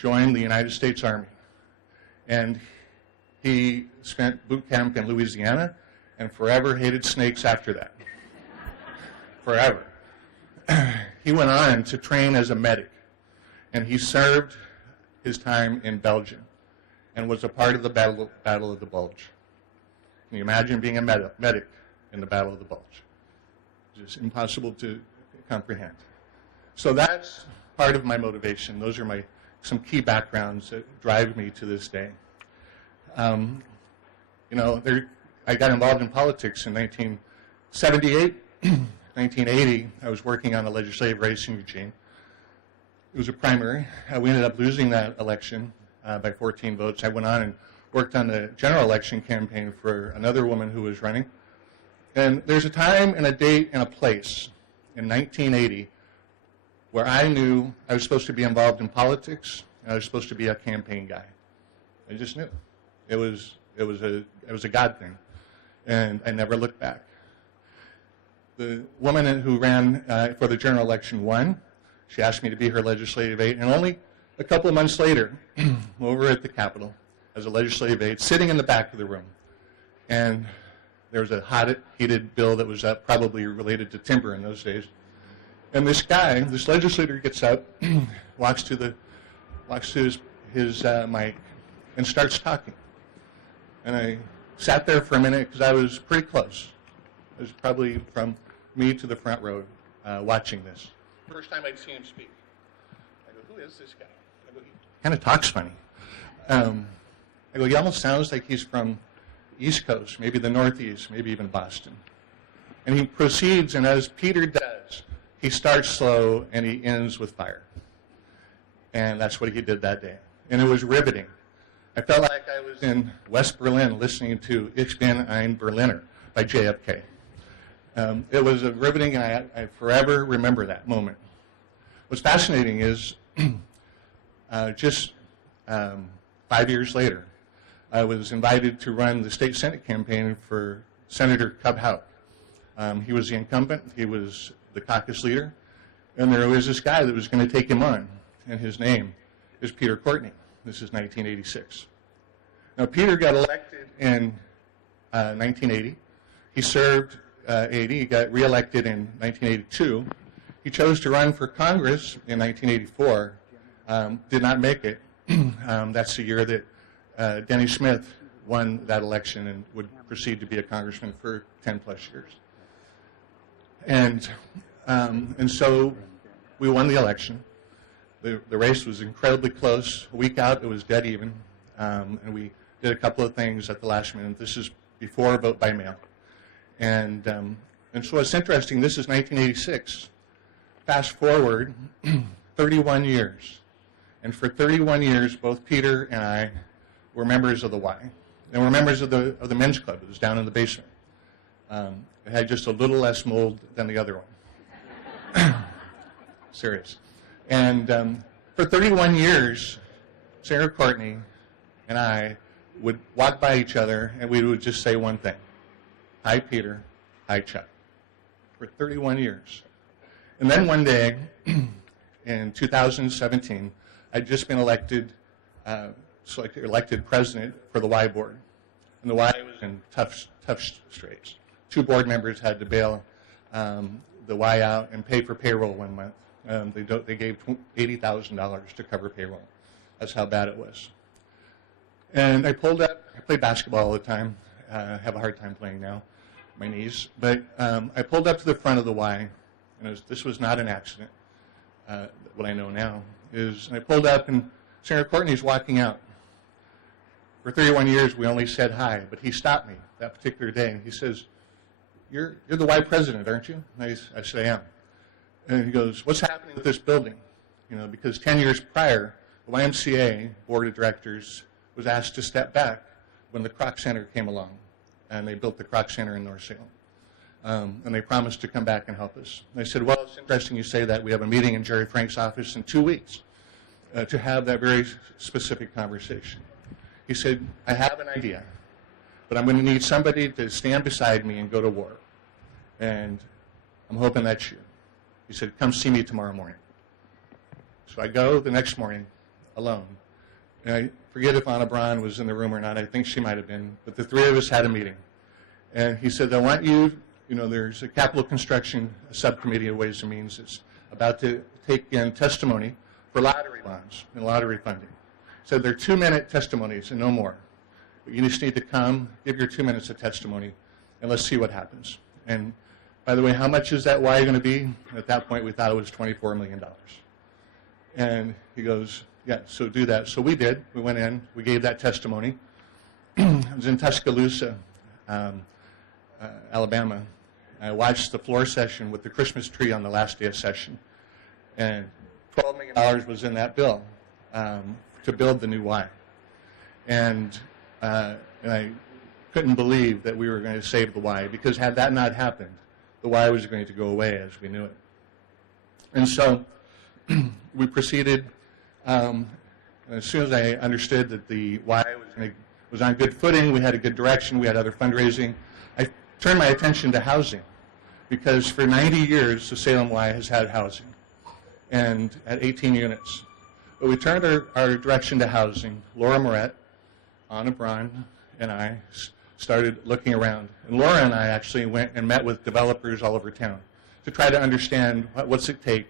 joined the United States Army. And he spent boot camp in Louisiana and forever hated snakes after that. Forever. He went on to train as a medic, and he served his time in Belgium and was a part of the Battle of the Bulge. Can you imagine being a medic in the Battle of the Bulge? It's just impossible to comprehend. So that's part of my motivation. Those are some key backgrounds that drive me to this day. I got involved in politics in 1978. 1980, I was working on a legislative race in Eugene. It was a primary. We ended up losing that election by 14 votes. I went on and worked on the general election campaign for another woman who was running. And there's a time and a date and a place in 1980 where I knew I was supposed to be involved in politics and I was supposed to be a campaign guy. I just knew. It was a God thing, and I never looked back. The woman who ran for the general election won. She asked me to be her legislative aide, and only a couple of months later, over at the Capitol, as a legislative aide, sitting in the back of the room, and there was a hot, heated bill that was probably related to timber in those days. And this guy, this legislator, gets up, walks to his mic, and starts talking. And I sat there for a minute because I was pretty close. It was probably from me to the front row watching this. First time I'd seen him speak. I go, who is this guy? I go, he kind of talks funny. I go, he almost sounds like he's from the East Coast, maybe the Northeast, maybe even Boston. And he proceeds, and as Peter does, he starts slow and he ends with fire. And that's what he did that day. And it was riveting. I felt like I was in West Berlin listening to Ich bin ein Berliner by JFK. It was riveting, and I forever remember that moment. What's fascinating is just 5 years later, I was invited to run the state Senate campaign for Senator Cub Houck. He was the incumbent. He was the caucus leader. And there was this guy that was going to take him on, and his name is Peter Courtney. This is 1986. Now, Peter got elected in 1980. He served 80. He got reelected in 1982. He chose to run for Congress in 1984. Did not make it. That's the year that Denny Smith won that election and would proceed to be a congressman for 10-plus years. And so we won the election. The race was incredibly close. A week out, it was dead even. And we did a couple of things at the last minute. This is before vote by mail. And so it's interesting. This is 1986. Fast forward 31 years. And for 31 years, both Peter and I were members of the Y. And we're members of the men's club. It was down in the basement. It had just a little less mold than the other one. Serious. And for 31 years, Sarah Courtney and I would walk by each other, and we would just say one thing. Hi, Peter. Hi, Chuck. For 31 years. And then one day, in 2017, I'd just been elected president for the Y board. And the Y was in tough straits. 2 board members had to bail the Y out and pay for payroll 1 month. They gave $80,000 to cover payroll. That's how bad it was. And I pulled up. I play basketball all the time. I have a hard time playing now, my knees. But I pulled up to the front of the Y, and this was not an accident. What I know now is, and I pulled up, and Senator Courtney's walking out. For 31 years, we only said hi, but he stopped me that particular day, and he says, "You're the Y president, aren't you?" And I said, "I am." And he goes, "What's happening with this building?" Because 10 years prior, the YMCA board of directors was asked to step back when the Kroc Center came along, and they built the Kroc Center in North Salem. And they promised to come back and help us. And I said, "Well, it's interesting you say that. We have a meeting in Jerry Frank's office in 2 weeks to have that very specific conversation." He said, "I have an idea, but I'm going to need somebody to stand beside me and go to war. And I'm hoping that's you." He said, "Come see me tomorrow morning." So I go the next morning, alone. And I forget if Anna Braun was in the room or not. I think she might have been. But the three of us had a meeting. And he said, I want you, there's a capital construction subcommittee of Ways and Means that's about to take in testimony for lottery bonds and lottery funding. So they're 2-minute testimonies and no more. You just need to come, give your 2 minutes of testimony, and let's see what happens. And by the way, how much is that Y going to be? At that point, we thought it was $24 million. And he goes, yeah, so do that. So we did. We went in. We gave that testimony. I was in Tuscaloosa, Alabama. I watched the floor session with the Christmas tree on the last day of session. And $12 million was in that bill to build the new Y. And I couldn't believe that we were going to save the Y, because had that not happened, the Y was going to go away as we knew it. And so we proceeded. As soon as I understood that the Y was on good footing, we had a good direction, we had other fundraising, I turned my attention to housing, because for 90 years the Salem Y has had housing, and at 18 units. But we turned our direction to housing. Laura Moret, Anna Braun, and I started looking around. And Laura and I actually went and met with developers all over town to try to understand what's it take,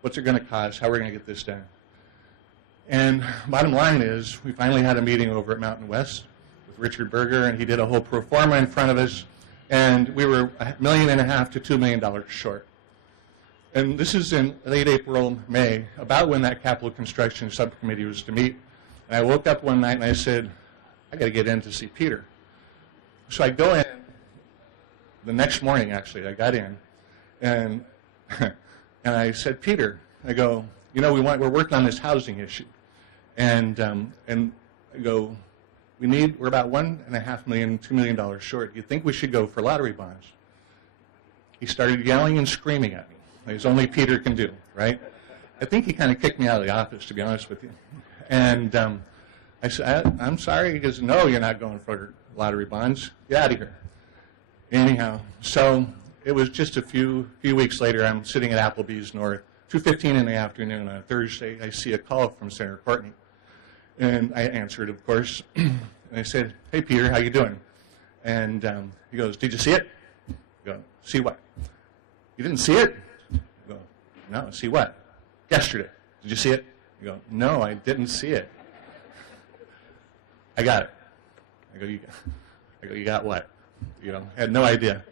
what's it going to cost, how we're going to get this done. And bottom line is, we finally had a meeting over at Mountain West with Richard Berger, and he did a whole pro forma in front of us, and we were $1.5 million to $2 million short. And this is in late April, May, about when that capital construction subcommittee was to meet. And I woke up one night and I said, I got to get in to see Peter. So I go in the next morning, actually. I got in, and and I said, Peter, I go, we're working on this housing issue, and I go, we're about $1.5 million, $2 million short. You think we should go for lottery bonds? He started yelling and screaming at me, as only Peter can do, right? I think he kind of kicked me out of the office, to be honest with you. And I said, I'm sorry. He goes, no, you're not going for lottery bonds. Get out of here. Anyhow, so it was just a few weeks later. I'm sitting at Applebee's North, 2:15 in the afternoon on a Thursday. I see a call from Senator Courtney, and I answered, of course. And I said, hey, Peter, how you doing? And he goes, did you see it? I go, see what? You didn't see it? I go, no, see what? Yesterday. Did you see it? I go, no, I didn't see it. I got it. I go, you got what? I had no idea.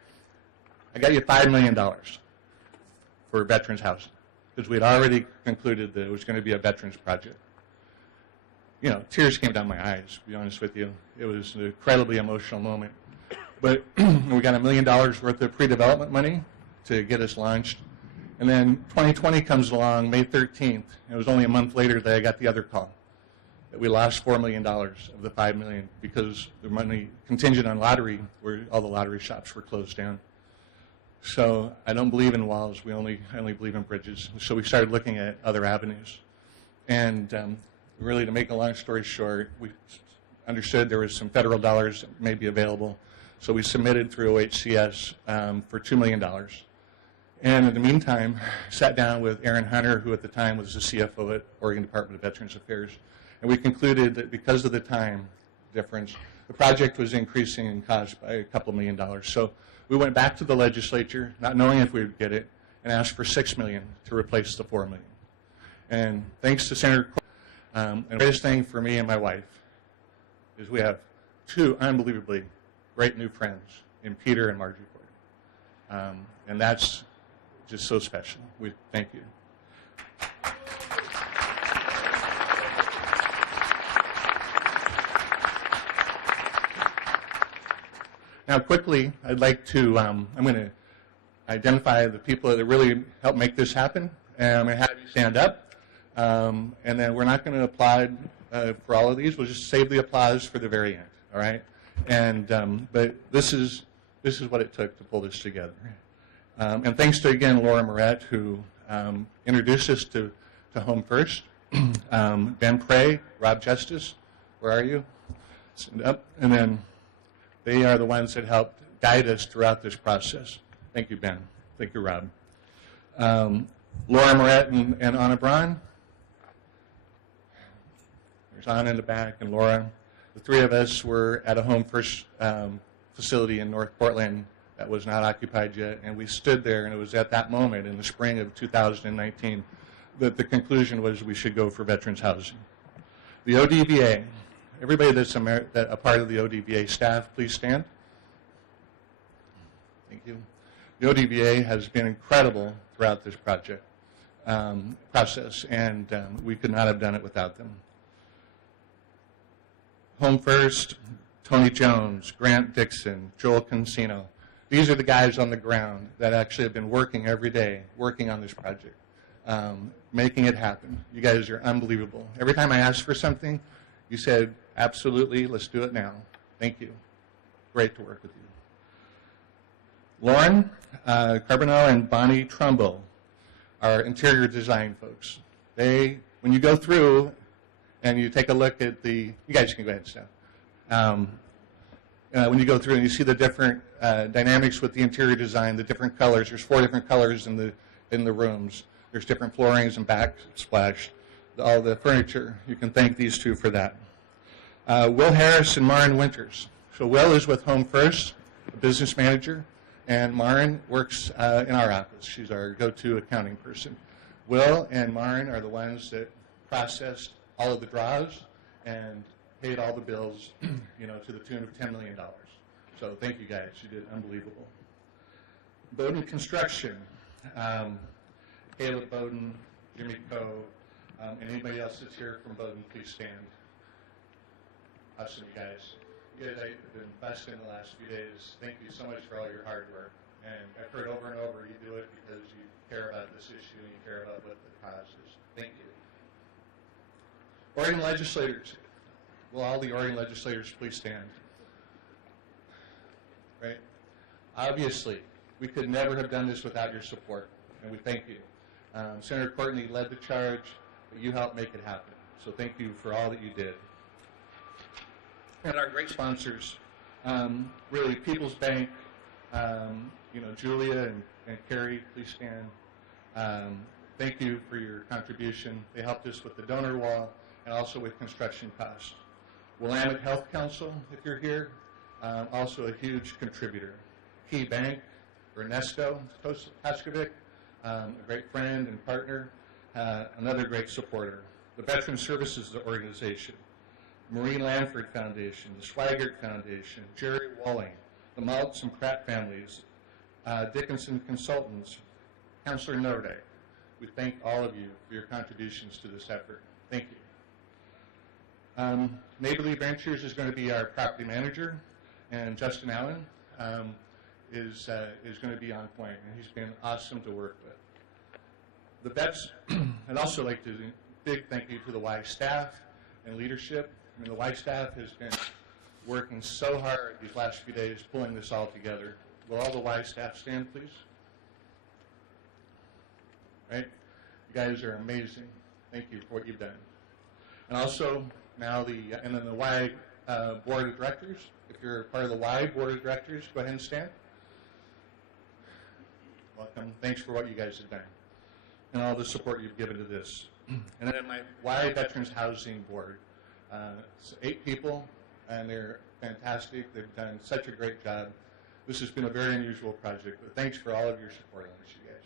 I got you $5 million for veterans housing, because we had already concluded that it was going to be a veterans project. Tears came down my eyes, to be honest with you. It was an incredibly emotional moment. But we got $1 million worth of pre-development money to get us launched. And then 2020 comes along, May 13th. It was only a month later that I got the other call, that we lost $4 million of the $5 million because the money contingent on lottery, where all the lottery shops were closed down. So I don't believe in walls. I only believe in bridges. So we started looking at other avenues. And really, to make a long story short, we understood there was some federal dollars that may be available. So we submitted through OHCS for $2 million. And in the meantime, sat down with Aaron Hunter, who at the time was the CFO at Oregon Department of Veterans Affairs. And we concluded that because of the time difference, the project was increasing in cost by a couple $1 million. So we went back to the legislature, not knowing if we would get it, and asked for $6 million to replace the $4 million. And thanks to Senator and the greatest thing for me and my wife is we have two unbelievably great new friends in Peter and Margie Ford. And that's just so special. We thank you. Now, quickly, I'd like to, I'm going to identify the people that really helped make this happen. And I'm going to have you stand up. And then we're not going to applaud for all of these. We'll just save the applause for the very end, all right? And, but this is what it took to pull this together. And thanks to, again, Laura Moret, who introduced us to Home First. Ben Prey, Rob Justice, where are you? Stand up. And then they are the ones that helped guide us throughout this process. Thank you, Ben. Thank you, Rob. Laura Moret and Anna Braun. There's Anna in the back and Laura. The three of us were at a Home First facility in North Portland that was not occupied yet, and we stood there, and it was at that moment in the spring of 2019 that the conclusion was we should go for veterans housing. The ODVA, everybody that's a part of the ODVA staff, please stand. Thank you. The ODVA has been incredible throughout this project process, and we could not have done it without them. Home First, Tony Jones, Grant Dixon, Joel Consino. These are the guys on the ground that actually have been working every day, working on this project, making it happen. You guys are unbelievable. Every time I asked for something, you said, absolutely, let's do it now. Thank you. Great to work with you. Lauren Carbonell and Bonnie Trumbo are interior design folks. When you go through and you take a look at you guys can go ahead and stop. When you go through and you see the different dynamics with the interior design, the different colors, there's 4 different colors in the rooms. There's different floorings and backsplash. All the furniture, you can thank these two for that. Will Harris and Maren Winters. So Will is with Home First, a business manager, and Maren works in our office. She's our go-to accounting person. Will and Maren are the ones that processed all of the draws and paid all the bills, to the tune of $10 million. So thank you guys. You did unbelievable. Bowden Construction, Caleb Bowden, Jimmy Coe, and anybody else that's here from Bowden, please stand. Awesome, you guys. You guys have been busting the last few days. Thank you so much for all your hard work. And I've heard over and over you do it because you care about this issue and you care about what the cause is. Thank you. Oregon legislators. Will all the Oregon legislators please stand? Right? Obviously, we could never have done this without your support, and we thank you. Senator Courtney led the charge, but you helped make it happen. So thank you for all that you did. And our great sponsors, really, People's Bank, Julia and Carrie, please stand. Thank you for your contribution. They helped us with the donor wall and also with construction costs. Willamette Health Council, if you're here, also a huge contributor. Key Bank, Ernesto Koskovic, a great friend and partner, another great supporter. The Veteran Services Organization, Maureen Lanford Foundation, the Swigert Foundation, Jerry Walling, the Maltz and Pratt families, Dickinson Consultants, Councilor Norde. We thank all of you for your contributions to this effort. Thank you. Mabley Ventures is going to be our property manager, and Justin Allen is going to be on point, and he's been awesome to work with. The vets, I'd also like to big thank you to the Y staff and leadership. I mean, the Y staff has been working so hard these last few days pulling this all together. Will all the Y staff stand, please? Right? You guys are amazing. Thank you for what you've done. And also, now and then the Y Board of Directors. If you're part of the Y Board of Directors, go ahead and stand. Welcome. Thanks for what you guys have done and all the support you've given to this. And then my Y Veterans Housing Board. It's 8 people, and they're fantastic. They've done such a great job. This has been a very unusual project, but thanks for all of your support on this, you guys.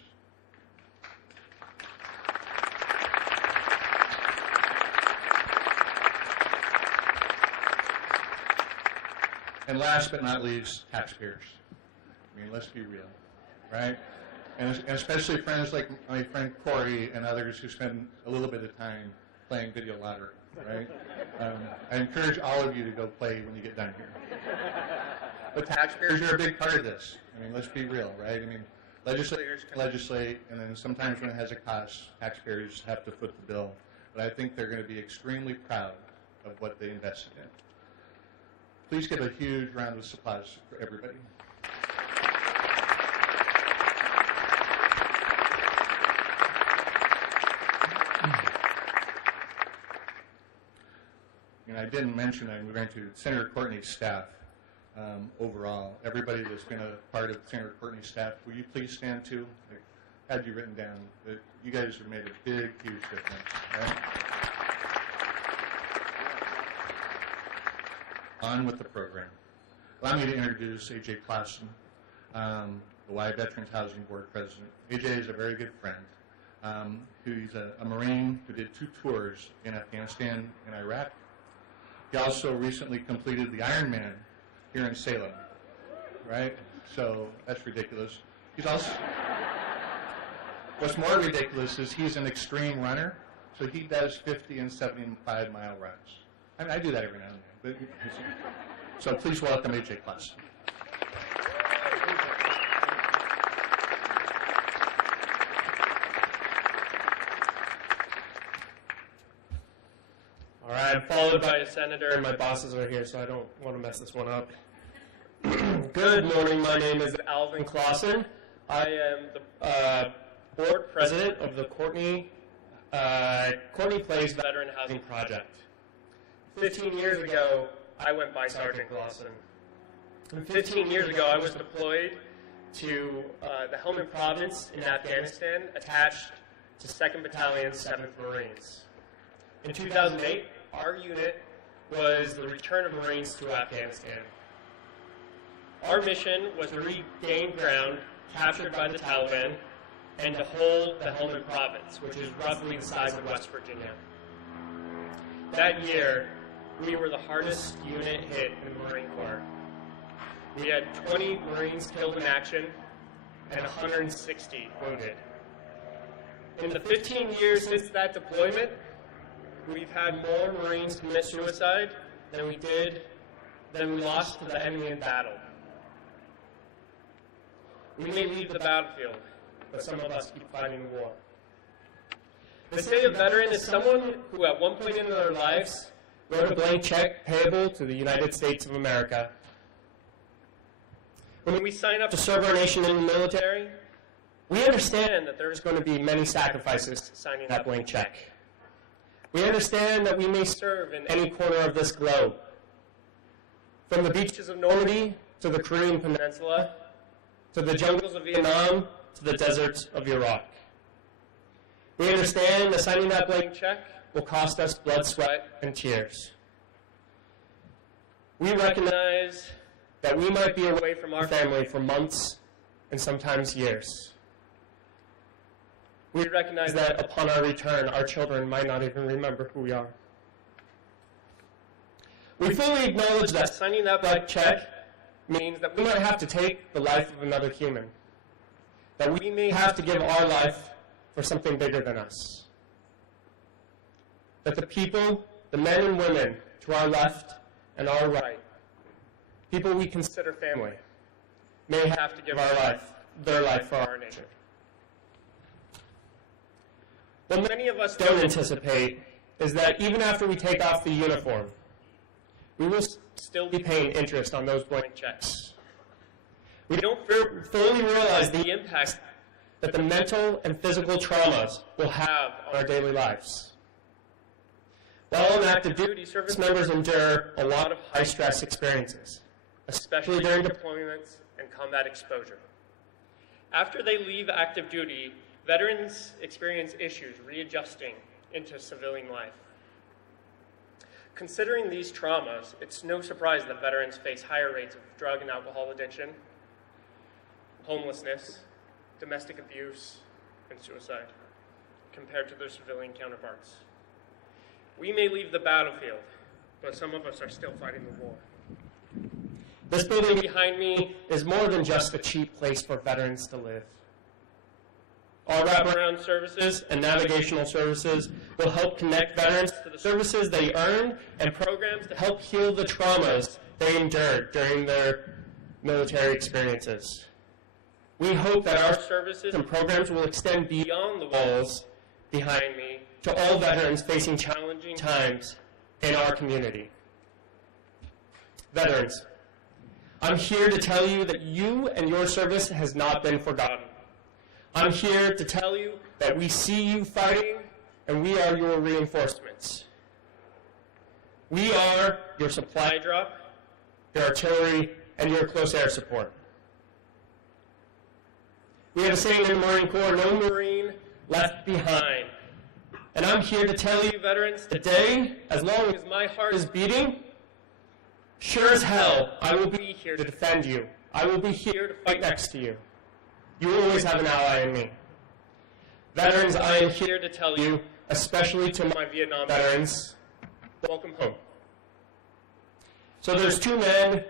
And last but not least, taxpayers. I mean, let's be real, right? And especially friends like my friend Corey and others who spend a little bit of time playing video lottery, right? I encourage all of you to go play when you get done here. But taxpayers are a big part of this. I mean, let's be real, right? I mean, legislators can legislate, and then sometimes when it has a cost, taxpayers have to foot the bill. But I think they're going to be extremely proud of what they invested in. Please give a huge round of applause for everybody. I didn't mention, I'm going to Senator Courtney's staff overall. Everybody that's been a part of Senator Courtney's staff, will you please stand too? I had you written down. But you guys have made a big, huge difference. Right? on with the program. Allow me to introduce A.J. Clausen, the Y Veterans Housing Board President. A.J. is a very good friend. He's a Marine who did 2 tours in Afghanistan and Iraq. He also recently completed the Ironman here in Salem, right? So that's ridiculous. He's also, what's more ridiculous is he's an extreme runner, so he does 50 and 75-mile runs. I mean, I do that every now and then. So please welcome A.J. Clausen. All right, I'm followed by a senator, and my bosses are here, so I don't want to mess this one up. Good morning. My name is Alvin Clausen. I am the board president of the Courtney Place Veteran Housing Project. 15 years ago, I went by Sergeant Clausen. And 15 years ago, I was deployed to the Helmand Province in Afghanistan, attached to 2nd Battalion, 7th Marines. In 2008, our unit was the return of Marines to Afghanistan. Our mission was to regain ground captured by the Taliban and to hold the Helmand Province, which is roughly the size of West Virginia. That year, we were the hardest unit hit in the Marine Corps. We had 20 Marines killed in action and 160 wounded. In the 15 years since that deployment, we've had more Marines commit suicide than we lost to the enemy in battle. We may leave the battlefield, but some of us keep fighting the war. The state of veteran is someone who at one point in their lives wrote a blank check payable to the United States of America. When we sign up to serve our nation in the military, we understand that there's going to be many sacrifices to signing that blank check. We understand that we may serve in any corner of this globe, from the beaches of Normandy to the Korean Peninsula, to the jungles of Vietnam, to the deserts of Iraq. We understand that signing that blank check will cost us blood, sweat, and tears. We recognize that we might be away from our family for months and sometimes years. We recognize that upon our return, our children might not even remember who we are. We fully acknowledge that signing that blank check means that we might have to take the life of another human, that we may have to give our life for something bigger than us, that the people, the men and women to our left and our right, people we consider family, may have to give their life for our nation. What many of us don't anticipate is that even after we take off the uniform, we will still be paying interest on those blank checks. We don't fully realize the impact that the mental and physical traumas will have on our daily lives. While on active duty, service members endure a lot of high-stress experiences, especially during deployments and combat exposure. After they leave active duty, veterans experience issues readjusting into civilian life. Considering these traumas, it's no surprise that veterans face higher rates of drug and alcohol addiction, homelessness, domestic abuse, and suicide compared to their civilian counterparts. We may leave the battlefield, but some of us are still fighting the war. This building behind me is more than just a cheap place for veterans to live. Our wraparound services and navigational services will help connect veterans to the services they earn and programs to help heal the traumas they endured during their military experiences. We hope that our services and programs will extend beyond the walls behind me to all veterans facing challenging times in our community. Veterans, I'm here to tell you that you and your service has not been forgotten. I'm here to tell you that we see you fighting, and we are your reinforcements. We are your supply drop, your artillery, and your close air support. We have a saying in the Marine Corps, no Marine left behind. And I'm here to tell you, veterans, today, as long as my heart is beating, Sure as hell, I will be here to defend you. I will be here to fight next to you. You will always have an ally in me. Veterans, I am here to tell you, especially to my Vietnam veterans, welcome home. So there's two men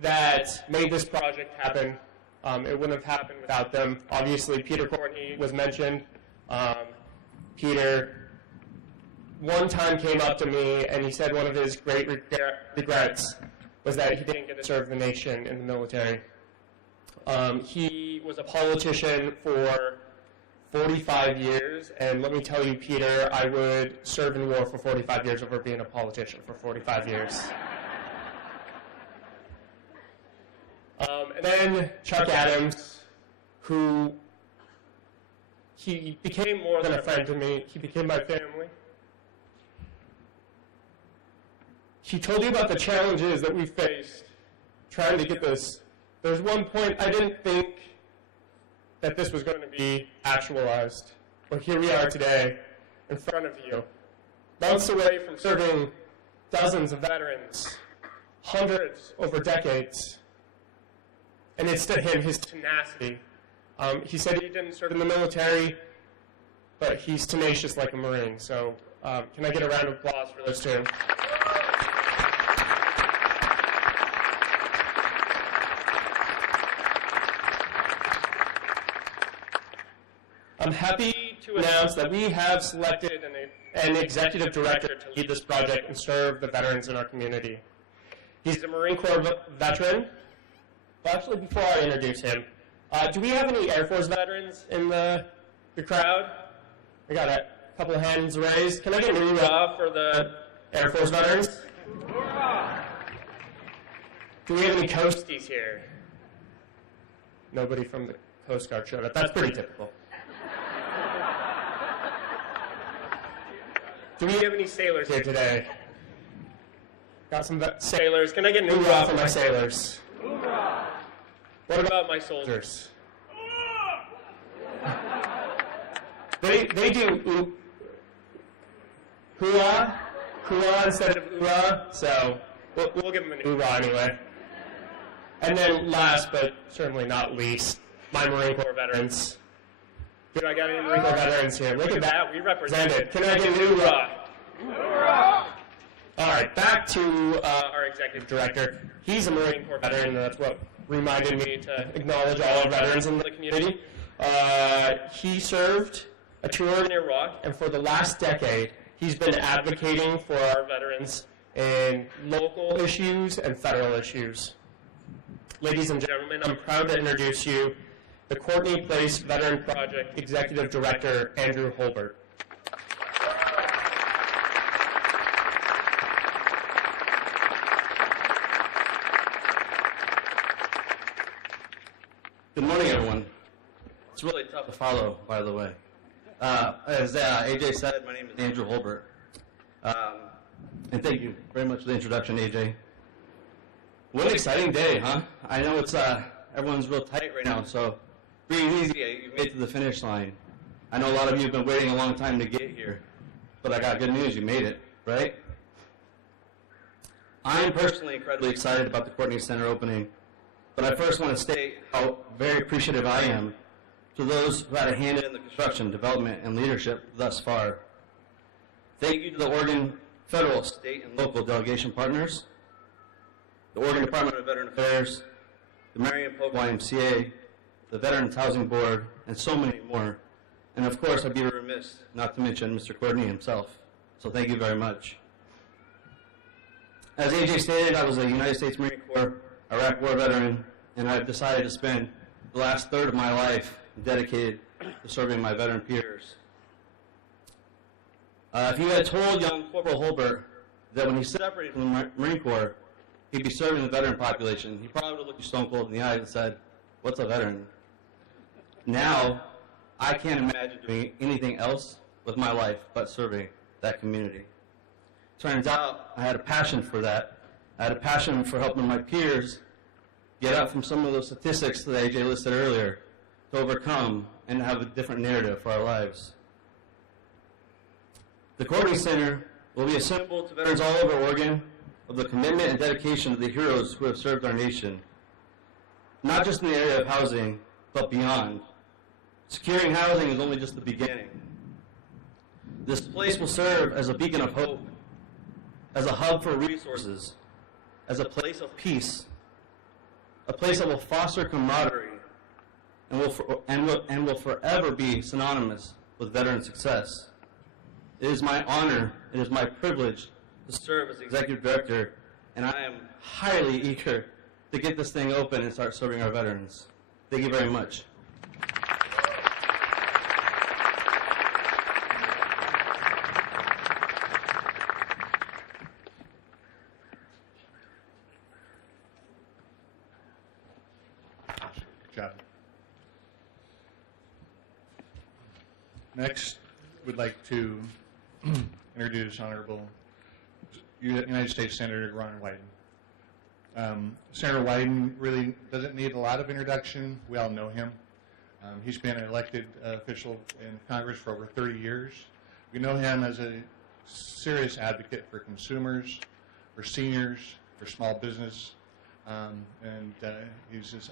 that made this project happen. It wouldn't have happened without them. Obviously, Peter Courtney was mentioned. Peter one time came up to me and he said one of his great regrets was that he didn't get to serve the nation in the military. He was a politician for 45 years, and let me tell you, Peter, I would serve in war for 45 years over being a politician for 45 years. And then Chuck Adams, who he became more than a friend to me. He became my family. He told you about the challenges that we faced trying to get this. There's one point I didn't think that this was going to be actualized. But here we are today in front of you, months away from serving dozens of veterans, hundreds over decades. And it's to him, his tenacity. He said he didn't serve in the military, but he's tenacious like a Marine. So can I get a round of applause for those two? I'm happy to announce that we have selected an executive director to lead this project and serve the veterans in our community. He's a Marine Corps veteran. Well, actually, before I introduce him, do we have any Air Force veterans in the crowd? We got a couple of hands raised. Can I get a hoorah for the Air Force veterans? Hoorah! Do we have any Coasties here? Nobody from the Coast Guard showed up. That's pretty typical. Do we have any sailors here today? Got some sailors. Can I get an hoorah for my sailors? Hoorah! What about my soldiers? They do hoorah instead of hoorah, so we'll give them an hoorah anyway. And then last, but certainly not least, my Marine Corps veterans. Dude, I got any Marine Corps veterans here. Look at that, we represent it. Can I get an hoorah? Hoorah! All right, back to our executive director. He's a Marine Corps veteran, and that's what reminded me to acknowledge all our veterans in the community. He served a tour in Iraq, and for the last decade, he's been advocating for our veterans in local issues and federal issues. Ladies and gentlemen, I'm proud to introduce you the Courtney Place Veteran Project Executive Director, Andrew Holbert. Good morning, everyone. It's really tough to follow, by the way. As AJ said, my name is Andrew Holbert. And thank you very much for the introduction, AJ. What an exciting day, huh? I know it's everyone's real tight right now, so breathe easy. You made it to the finish line. I know a lot of you have been waiting a long time to get here, but I got good news. You made it, right? I'm personally incredibly excited about the Courtney Center opening. But I first want to state how very appreciative I am to those who had a hand in the construction, development, and leadership thus far. Thank you to the Oregon federal, state, and local delegation partners, the Oregon Department of Veteran Affairs, the Marion Polk YMCA, the Veterans Housing Board, and so many more. And of course, I'd be remiss not to mention Mr. Courtney himself. So thank you very much. As AJ stated, I was a United States Marine Corps Iraq War veteran, and I've decided to spend the last third of my life dedicated to serving my veteran peers. If you had told young Corporal Holbert that when he separated from the Marine Corps, he'd be serving the veteran population, he probably would have looked you stone cold in the eyes and said, "What's a veteran?" Now, I can't imagine doing anything else with my life but serving that community. Turns out I had a passion for that. I had a passion for helping my peers get out from some of those statistics that AJ listed earlier, to overcome and have a different narrative for our lives. The Courtney Center will be a symbol to veterans all over Oregon of the commitment and dedication of the heroes who have served our nation, not just in the area of housing, but beyond. Securing housing is only just the beginning. This place will serve as a beacon of hope, as a hub for resources, as a place of peace, a place that will foster camaraderie and will forever be synonymous with veteran success. It is my honor, it is my privilege to serve as the executive director, and I am highly eager to get this thing open and start serving our veterans. Thank you very much. Good job. Next, we'd like to introduce Honorable United States Senator Ron Wyden. Senator Wyden really doesn't need a lot of introduction. We all know him. He's been an elected official in Congress for over 30 years. We know him as a serious advocate for consumers, for seniors, for small business, and he's just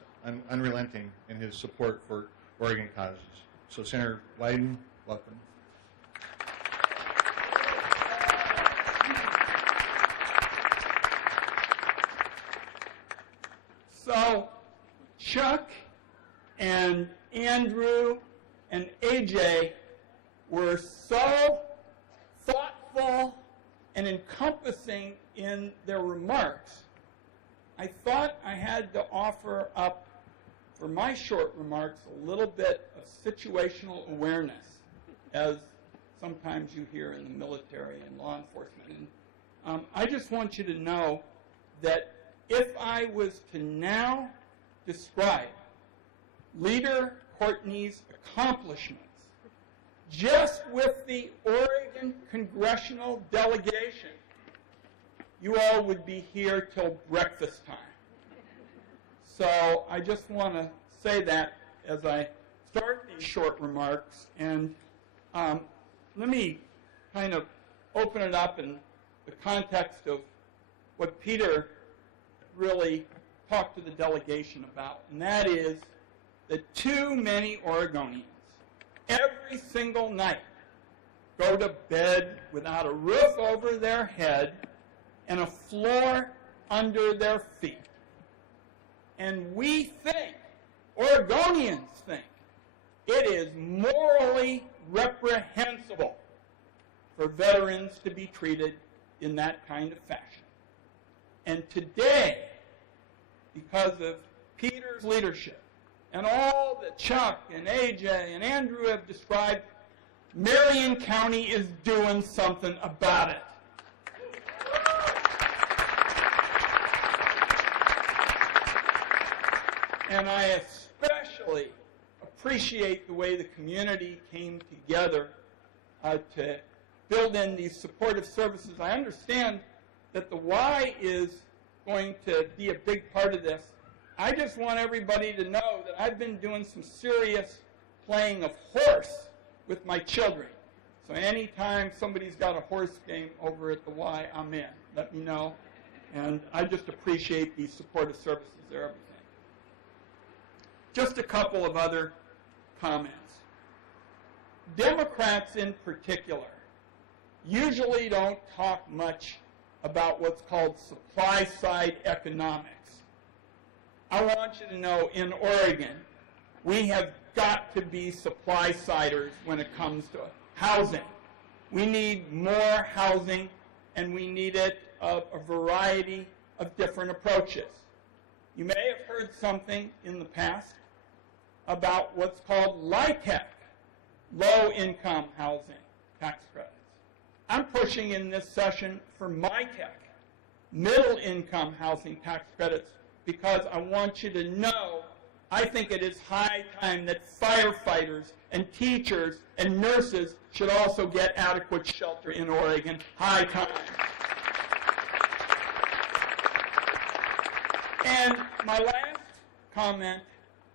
unrelenting in his support for Oregon causes. So Senator Wyden, welcome. So Chuck and Andrew and AJ were so thoughtful and encompassing in their remarks. I thought I had to offer up for my short remarks a little bit of situational awareness, as sometimes you hear in the military and law enforcement. And I just want you to know that if I was to now describe Leader Courtney's accomplishments just with the Oregon congressional delegation, you all would be here till breakfast time. So I just want to say that as I start these short remarks. And let me kind of open it up in the context of what Peter really talked to the delegation about, and that is that too many Oregonians every single night go to bed without a roof over their head and a floor under their feet. And we think, Oregonians think, it is morally reprehensible for veterans to be treated in that kind of fashion. And today, because of Peter's leadership and all that Chuck and AJ and Andrew have described, Marion County is doing something about it. And I especially appreciate the way the community came together to build in these supportive services. I understand that the Y is going to be a big part of this. I just want everybody to know that I've been doing some serious playing of horse with my children. So anytime somebody's got a horse game over at the Y, I'm in. Let me know. And I just appreciate these supportive services. They're everything. Just a couple of other comments. Democrats in particular usually don't talk much about what's called supply-side economics. I want you to know, in Oregon, we have got to be supply-siders when it comes to housing. We need more housing, and we need it of a variety of different approaches. You may have heard something in the past about what's called LIHTC, low-income housing tax credits. I'm pushing in this session for MITEC, middle-income housing tax credits, because I want you to know I think it is high time that firefighters and teachers and nurses should also get adequate shelter in Oregon. High time. And my last comment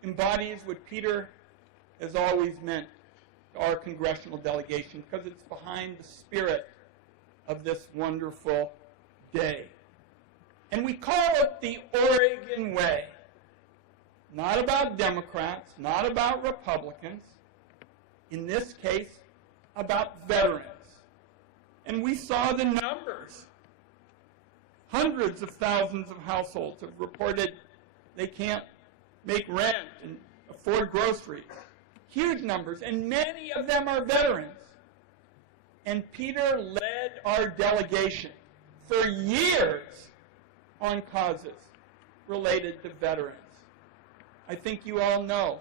embodies what Peter has always meant to our congressional delegation, because it's behind the spirit of this wonderful day. And we call it the Oregon way. Not about Democrats, not about Republicans. In this case, about veterans. And we saw the numbers. Hundreds of thousands of households have reported they can't make rent and afford groceries. Huge numbers, and many of them are veterans. And Peter led our delegation for years on causes related to veterans. I think you all know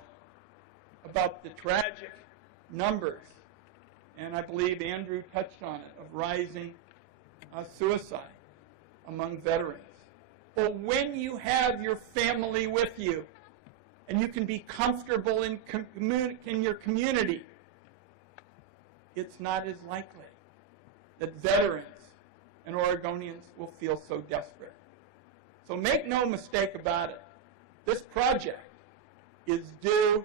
about the tragic numbers, and I believe Andrew touched on it, of rising suicide among veterans. Well, when you have your family with you, and you can be comfortable in your community, it's not as likely that veterans and Oregonians will feel so desperate. So make no mistake about it. This project is due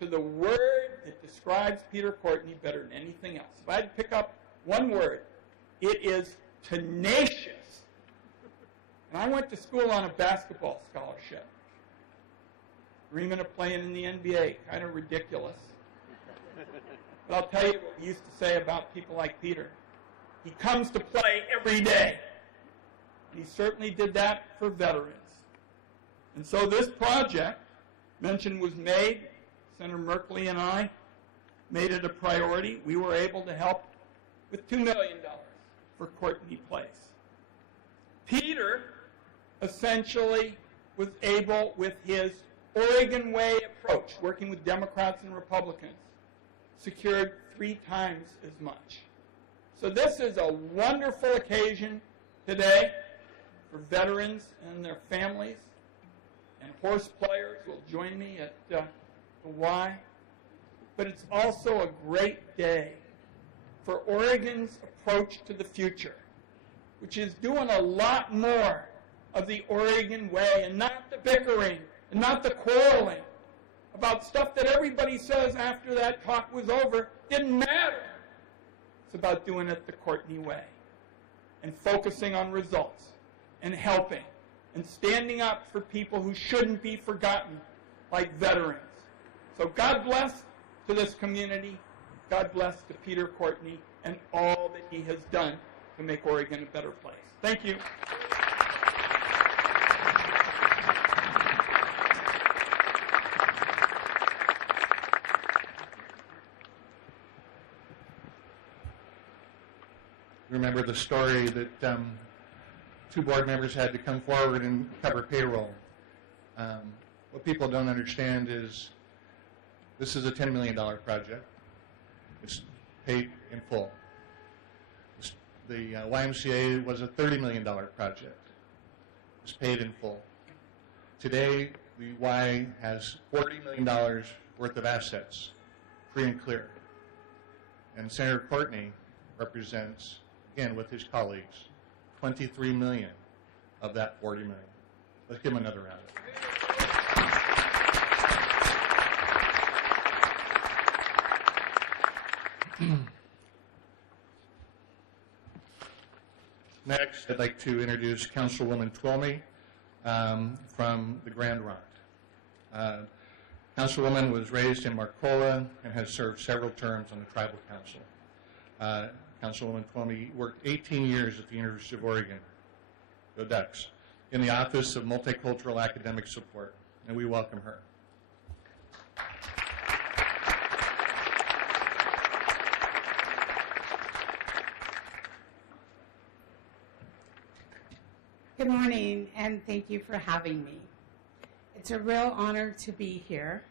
to the word that describes Peter Courtney better than anything else. If I had to pick up one word, it is tenacious. And I went to school on a basketball scholarship. Dreaming of playing in the NBA, kind of ridiculous. But I'll tell you what we used to say about people like Peter. He comes to play every day. And he certainly did that for veterans. And so this project, mention was made, Senator Merkley and I made it a priority. We were able to help with $2 million for Courtney Place. Peter essentially was able, with his Oregon Way approach, working with Democrats and Republicans, secured 3 times as much. So this is a wonderful occasion today for veterans and their families, and horse players will join me at the Y. But it's also a great day for Oregon's approach to the future, which is doing a lot more of the Oregon way, and not the bickering, and not the quarreling about stuff that everybody says after that talk was over didn't matter. It's about doing it the Courtney way, and focusing on results, and helping, and standing up for people who shouldn't be forgotten, like veterans. So God bless to this community. God bless to Peter Courtney and all that he has done to make Oregon a better place. Thank you. Remember the story that 2 board members had to come forward and cover payroll. What people don't understand is this is a $10 million project. It's paid in full. The YMCA was a $30 million project. It's paid in full. Today, the Y has $40 million worth of assets, free and clear. And Senator Courtney represents, again with his colleagues, $23 million of that $40 million. Let's give him another round. Next, I'd like to introduce Councilwoman Twomey from the Grand Ronde. Councilwoman was raised in Marcola and has served several terms on the Tribal Council. Councilwoman Twomey worked 18 years at the University of Oregon, go Ducks, in the Office of Multicultural Academic Support, and we welcome her. Good morning, and thank you for having me. It's a real honor to be here.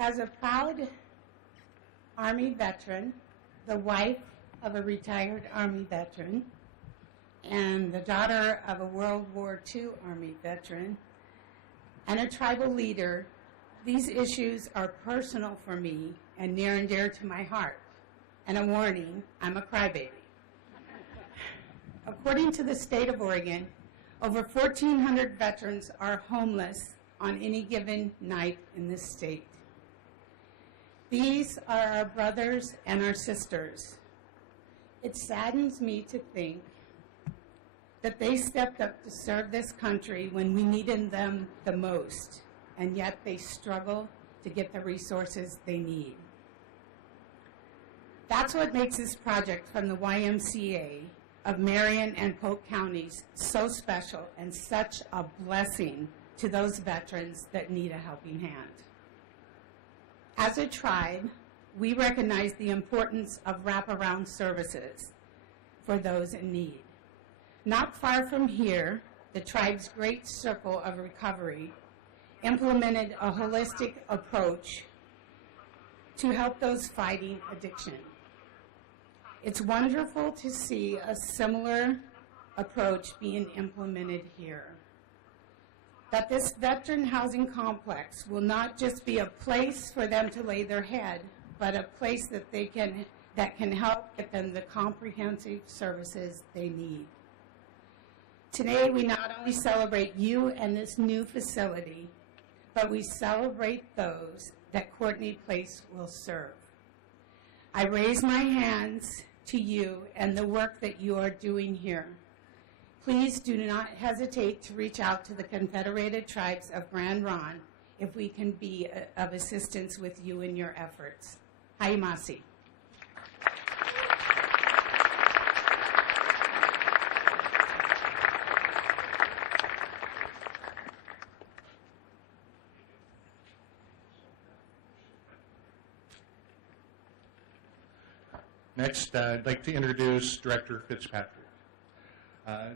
As a proud Army veteran, the wife of a retired Army veteran, and the daughter of a World War II Army veteran, and a tribal leader, these issues are personal for me and near and dear to my heart. And a warning, I'm a crybaby. According to the state of Oregon, over 1,400 veterans are homeless on any given night in this state. These are our brothers and our sisters. It saddens me to think that they stepped up to serve this country when we needed them the most, and yet they struggle to get the resources they need. That's what makes this project from the YMCA of Marion and Polk counties so special and such a blessing to those veterans that need a helping hand. As a tribe, we recognize the importance of wraparound services for those in need. Not far from here, the tribe's Great Circle of Recovery implemented a holistic approach to help those fighting addiction. It's wonderful to see a similar approach being implemented here. That this veteran housing complex will not just be a place for them to lay their head, but a place that can help get them the comprehensive services they need. Today, we not only celebrate you and this new facility, but we celebrate those that Courtney Place will serve. I raise my hands to you and the work that you are doing here. Please do not hesitate to reach out to the Confederated Tribes of Grand Ronde if we can be of assistance with you in your efforts. Haimasi. Next, I'd like to introduce Director Fitzpatrick.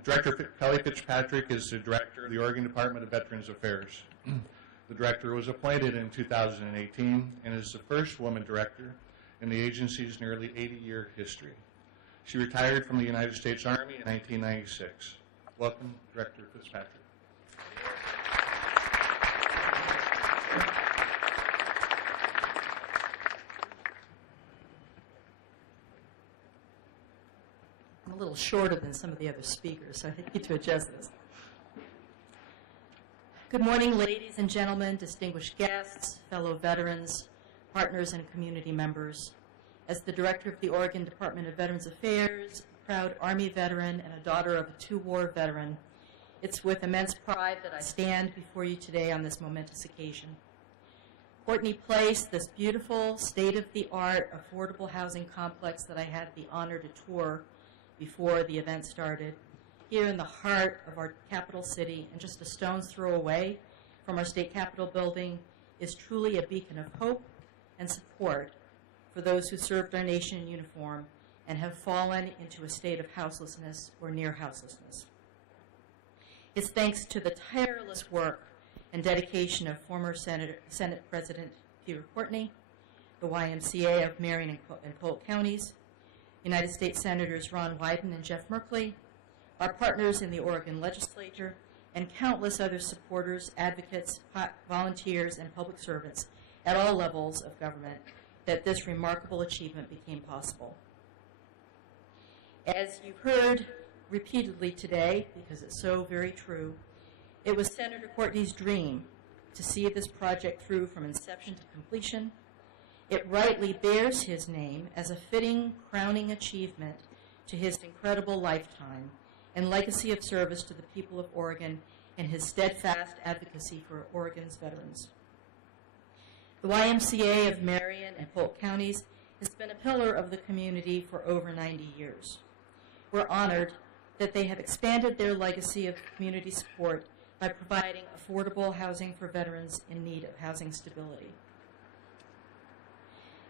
Director Kelly Fitzpatrick is the Director of the Oregon Department of Veterans Affairs. The Director was appointed in 2018 and is the first woman Director in the agency's nearly 80-year history. She retired from the United States Army in 1996. Welcome, Director Fitzpatrick. I'm a little shorter than some of the other speakers, so I need to adjust this. Good morning, ladies and gentlemen, distinguished guests, fellow veterans, partners, and community members. As the Director of the Oregon Department of Veterans Affairs, a proud Army veteran, and a daughter of a two-war veteran, it's with immense pride that I stand before you today on this momentous occasion. Courtney Place, this beautiful, state-of-the-art, affordable housing complex that I had the honor to tour before the event started, here in the heart of our capital city and just a stone's throw away from our state capitol building, is truly a beacon of hope and support for those who served our nation in uniform and have fallen into a state of houselessness or near houselessness. It's thanks to the tireless work and dedication of former Senate President Peter Courtney, the YMCA of Marion and Polk counties, United States Senators Ron Wyden and Jeff Merkley, our partners in the Oregon legislature, and countless other supporters, advocates, volunteers, and public servants at all levels of government that this remarkable achievement became possible. As you've heard repeatedly today, because it's so very true, it was Senator Courtney's dream to see this project through from inception to completion. It rightly bears his name as a fitting crowning achievement to his incredible lifetime and legacy of service to the people of Oregon and his steadfast advocacy for Oregon's veterans. The YMCA of Marion and Polk counties has been a pillar of the community for over 90 years. We're honored that they have expanded their legacy of community support by providing affordable housing for veterans in need of housing stability.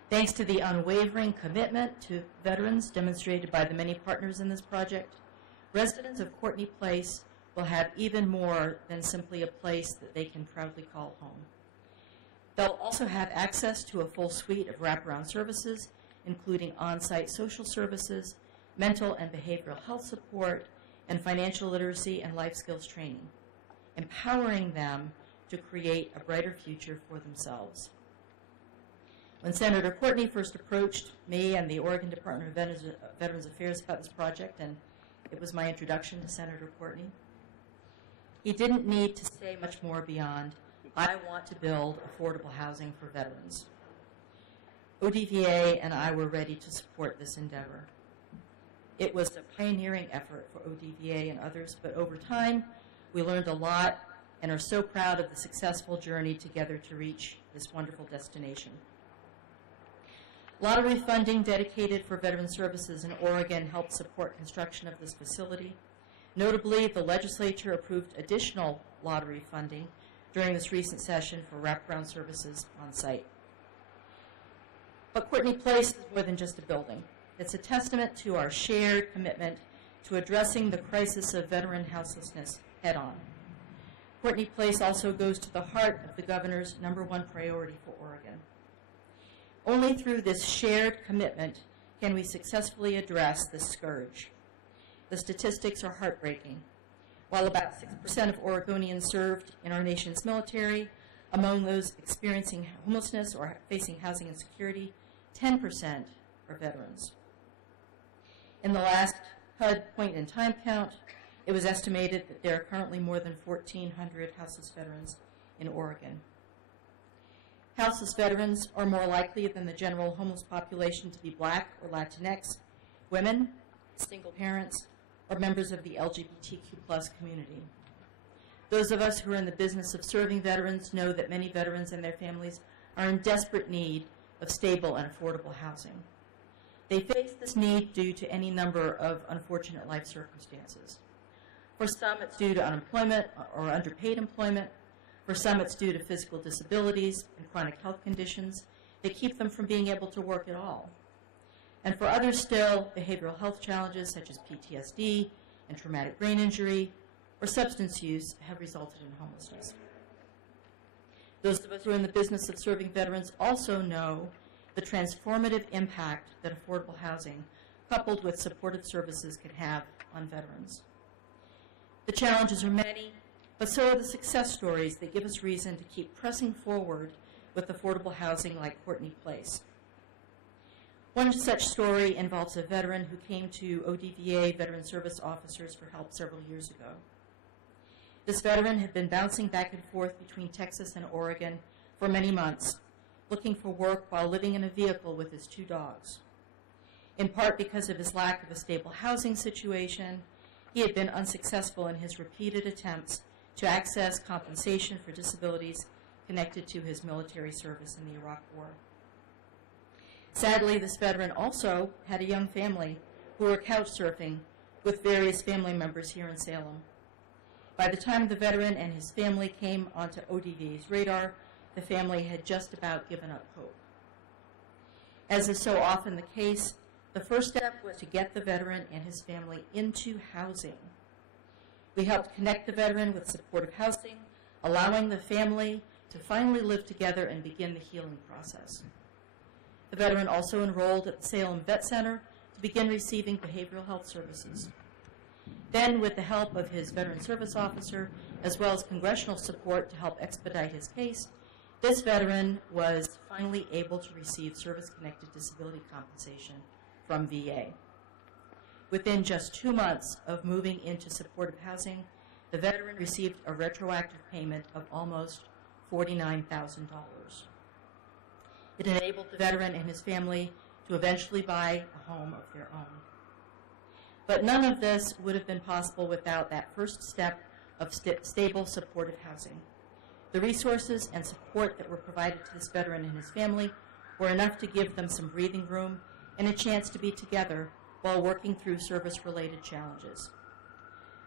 Thanks to the unwavering commitment to veterans demonstrated by the many partners in this project, residents of Courtney Place will have even more than simply a place that they can proudly call home. They'll also have access to a full suite of wraparound services, including on-site social services, mental and behavioral health support, and financial literacy and life skills training, empowering them to create a brighter future for themselves. When Senator Courtney first approached me and the Oregon Department of Veterans Affairs about this project, and it was my introduction to Senator Courtney, he didn't need to say much more beyond, I want to build affordable housing for veterans. ODVA and I were ready to support this endeavor. It was a pioneering effort for ODVA and others, but over time, we learned a lot and are so proud of the successful journey together to reach this wonderful destination. Lottery funding dedicated for veteran services in Oregon helped support construction of this facility. Notably, the legislature approved additional lottery funding during this recent session for wraparound services on site. But Courtney Place is more than just a building. It's a testament to our shared commitment to addressing the crisis of veteran houselessness head-on. Courtney Place also goes to the heart of the governor's #1 priority for Oregon. Only through this shared commitment can we successfully address this scourge. The statistics are heartbreaking. While about 6% of Oregonians served in our nation's military, among those experiencing homelessness or facing housing insecurity, 10% are veterans. In the last HUD point-in-time count, it was estimated that there are currently more than 1,400 houseless veterans in Oregon. Houseless veterans are more likely than the general homeless population to be Black or Latinx, women, single parents, or members of the LGBTQ+ community. Those of us who are in the business of serving veterans know that many veterans and their families are in desperate need of stable and affordable housing. They face this need due to any number of unfortunate life circumstances. For some, it's due to unemployment or underpaid employment. For some, it's due to physical disabilities and chronic health conditions that keep them from being able to work at all. And for others still, behavioral health challenges such as PTSD and traumatic brain injury or substance use have resulted in homelessness. Those of us who are in the business of serving veterans also know the transformative impact that affordable housing coupled with supportive services can have on veterans. The challenges are many, but so are the success stories that give us reason to keep pressing forward with affordable housing like Courtney Place. One such story involves a veteran who came to ODVA Veteran Service Officers for help several years ago. This veteran had been bouncing back and forth between Texas and Oregon for many months, looking for work while living in a vehicle with his 2 dogs. In part because of his lack of a stable housing situation, he had been unsuccessful in his repeated attempts to access compensation for disabilities connected to his military service in the Iraq War. Sadly, this veteran also had a young family who were couch surfing with various family members here in Salem. By the time the veteran and his family came onto ODVA's radar, the family had just about given up hope. As is so often the case, the first step was to get the veteran and his family into housing. We helped connect the veteran with supportive housing, allowing the family to finally live together and begin the healing process. The veteran also enrolled at the Salem Vet Center to begin receiving behavioral health services. Then, with the help of his veteran service officer, as well as congressional support to help expedite his case, this veteran was finally able to receive service-connected disability compensation from VA. Within just 2 months of moving into supportive housing, the veteran received a retroactive payment of almost $49,000. It enabled the veteran and his family to eventually buy a home of their own. But none of this would have been possible without that first step of stable, supportive housing. The resources and support that were provided to this veteran and his family were enough to give them some breathing room and a chance to be together while working through service-related challenges.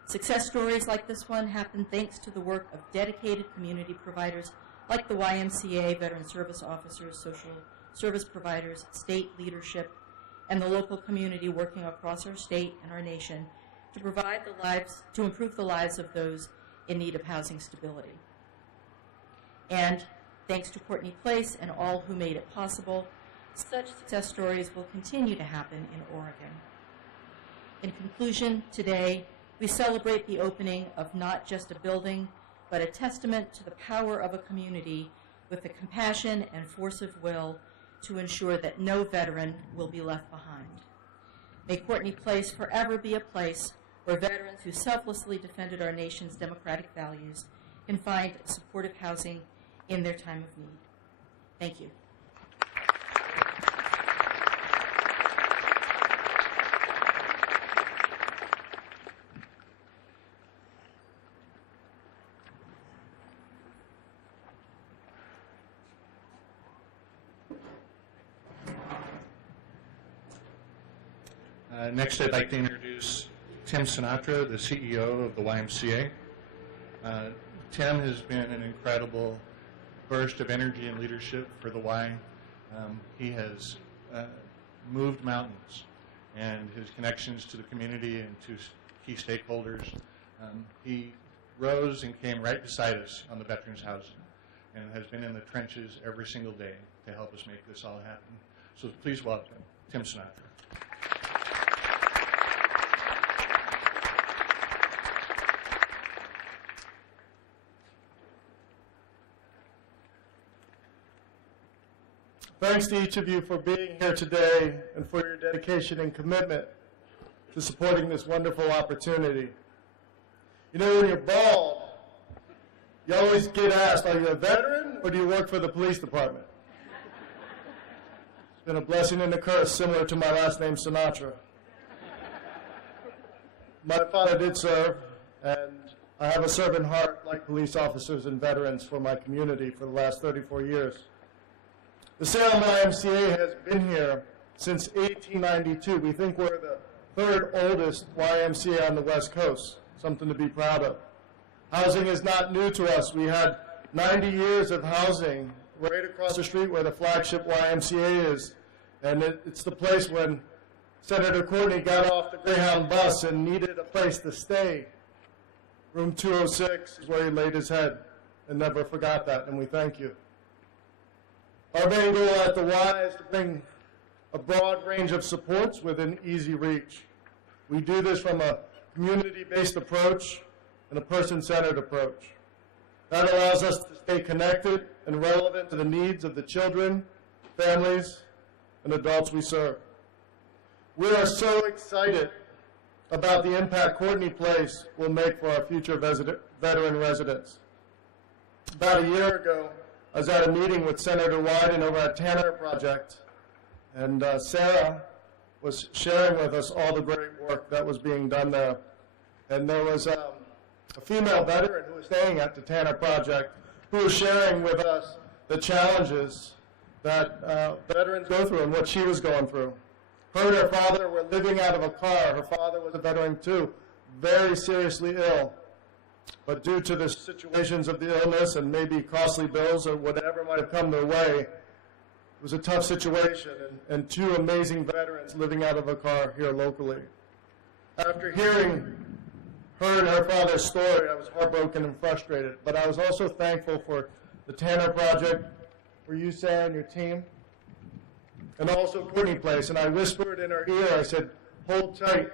Success stories like this one happen thanks to the work of dedicated community providers like the YMCA, Veteran Service Officers, social service providers, state leadership, and the local community working across our state and our nation to improve the lives of those in need of housing stability. And thanks to Courtney Place and all who made it possible, such success stories will continue to happen in Oregon. In conclusion, today, we celebrate the opening of not just a building, but a testament to the power of a community with the compassion and force of will to ensure that no veteran will be left behind. May Courtney Place forever be a place where veterans who selflessly defended our nation's democratic values can find supportive housing in their time of need. Thank you. Next, I'd like to introduce Tim Sinatra, the CEO of the YMCA. Tim has been an incredible burst of energy and leadership for the Y. He has moved mountains, and his connections to the community and to key stakeholders. He rose and came right beside us on the Veterans Housing and has been in the trenches every single day to help us make this all happen. So please welcome Tim Sinatra. Thanks to each of you for being here today and for your dedication and commitment to supporting this wonderful opportunity. You know, when you're bald, you always get asked, are you a veteran or do you work for the police department? It's been a blessing and a curse, similar to my last name, Sinatra. My father did serve, and I have a servant heart like police officers and veterans for my community for the last 34 years. The Salem YMCA has been here since 1892. We think we're the third oldest YMCA on the West Coast, something to be proud of. Housing is not new to us. We had 90 years of housing right across the street where the flagship YMCA is, and it's the place when Senator Courtney got off the Greyhound bus and needed a place to stay. Room 206 is where he laid his head and never forgot that, and we thank you. Our main goal at the Y is to bring a broad range of supports within easy reach. We do this from a community-based approach and a person-centered approach. That allows us to stay connected and relevant to the needs of the children, families, and adults we serve. We are so excited about the impact Courtney Place will make for our future veteran residents. About a year ago, I was at a meeting with Senator Wyden over at Tanner Project, and Sarah was sharing with us all the great work that was being done there. And there was a female veteran who was staying at the Tanner Project who was sharing with us the challenges that veterans go through and what she was going through. Her and her father were living out of a car. Her father was a veteran too, very seriously ill. But due to the situations of the illness and maybe costly bills or whatever might have come their way, it was a tough situation, and two amazing veterans living out of a car here locally. After hearing her and her father's story, I was heartbroken and frustrated, but I was also thankful for the Tanner Project, for you, Sarah, and your team, and also Courtney Place. And I whispered in her ear, I said, hold tight,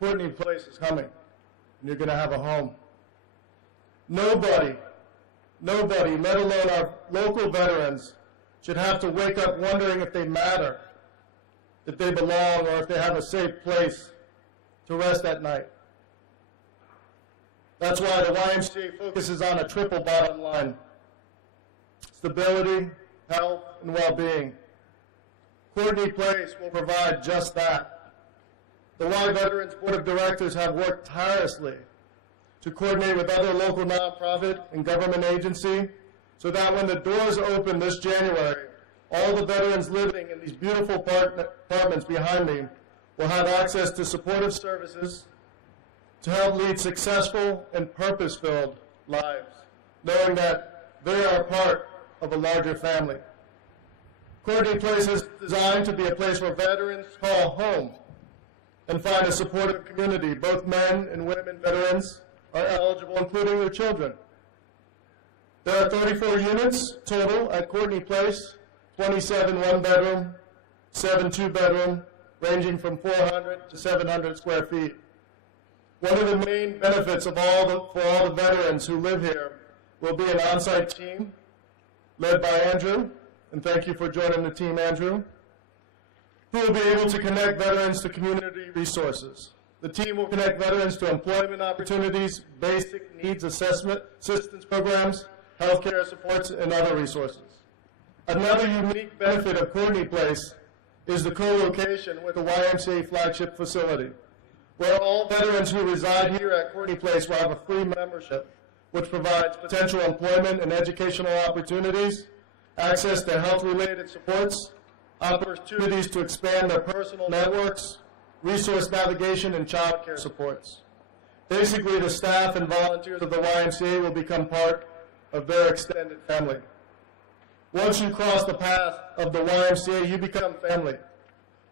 Courtney Place is coming, and you're going to have a home. Nobody, let alone our local veterans, should have to wake up wondering if they matter, if they belong, or if they have a safe place to rest at night. That's why the YMCA focuses on a triple bottom line: stability, health, and well-being. Courtney Place will provide just that. The Y Veterans Board of Directors have worked tirelessly to coordinate with other local nonprofit and government agency so that when the doors open this January, all the veterans living in these beautiful apartments behind me will have access to supportive services to help lead successful and purpose-filled lives, knowing that they are part of a larger family. Courtney Place is designed to be a place where veterans call home and find a supportive community. Both men and women veterans are eligible, including their children. There are 34 units total at Courtney Place, 27 one-bedroom, 7 two-bedroom, ranging from 400 to 700 square feet. One of the main benefits for all the veterans who live here will be an on-site team led by Andrew, and thank you for joining the team, Andrew, who will be able to connect veterans to community resources. The team will connect veterans to employment opportunities, basic needs assistance programs, healthcare supports, and other resources. Another unique benefit of Courtney Place is the co-location with the YMCA flagship facility, where all veterans who reside here at Courtney Place will have a free membership, which provides potential employment and educational opportunities, access to health-related supports, opportunities to expand their personal networks, resource navigation, and child care supports. Basically, the staff and volunteers of the YMCA will become part of their extended family. Once you cross the path of the YMCA, you become family.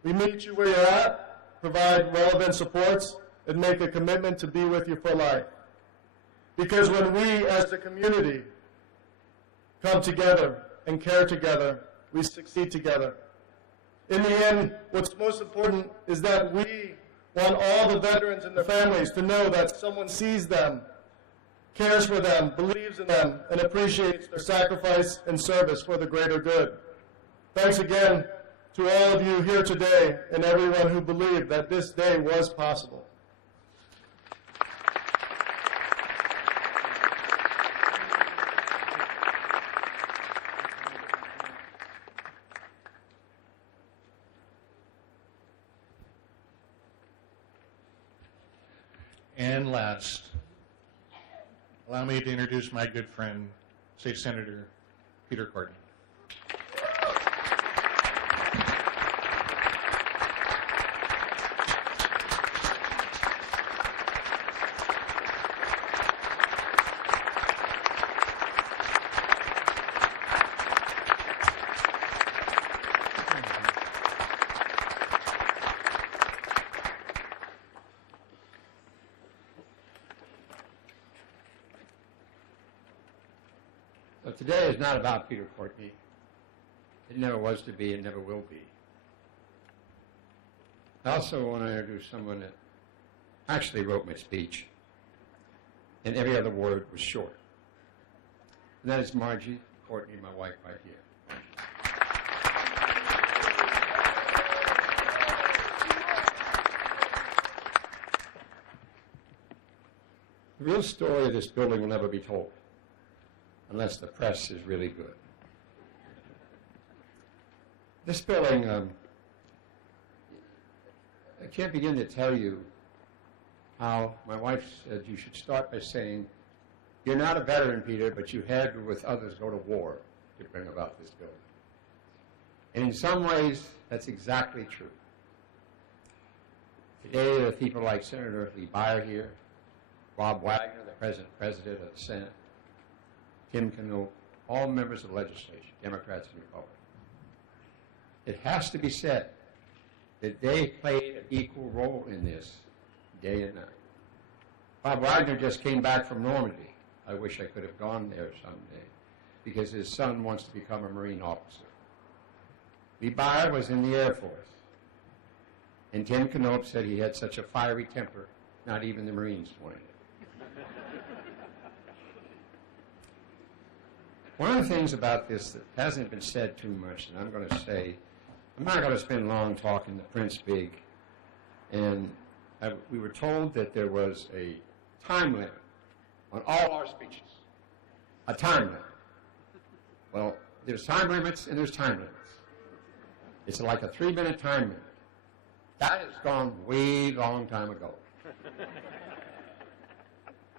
We meet you where you're at, provide relevant supports, and make a commitment to be with you for life. Because when we, as a community, come together and care together, we succeed together. In the end, what's most important is that we want all the veterans and their families to know that someone sees them, cares for them, believes in them, and appreciates their sacrifice and service for the greater good. Thanks again to all of you here today and everyone who believed that this day was possible. And last, allow me to introduce my good friend, State Senator Peter Courtney. So today is not about Peter Courtney. It never was to be, it never will be. I also want to introduce someone that actually wrote my speech, and every other word was short. And that is Margie Courtney, my wife right here. The real story of this building will never be told, unless the press is really good. This building, I can't begin to tell you how my wife said you should start by saying, you're not a veteran, Peter, but you had to, with others, go to war to bring about this building. And in some ways, that's exactly true. Today, there are people like Senator Lee Beyer here, Bob Wagner, the President of the Senate, Tim Knopp, all members of the legislature, Democrats and Republicans. It has to be said that they played an equal role in this day and night. Bob Wagner just came back from Normandy. I wish I could have gone there someday because his son wants to become a Marine officer. Lee Beyer was in the Air Force. And Tim Knopp said he had such a fiery temper, not even the Marines wanted it. One of the things about this that hasn't been said too much, and I'm going to say, I'm not going to spend long talking to Prince Big, and we were told that there was a time limit on all our speeches. A time limit. Well, there's time limits and there's time limits. It's like a 3-minute time limit. That has gone way long time ago.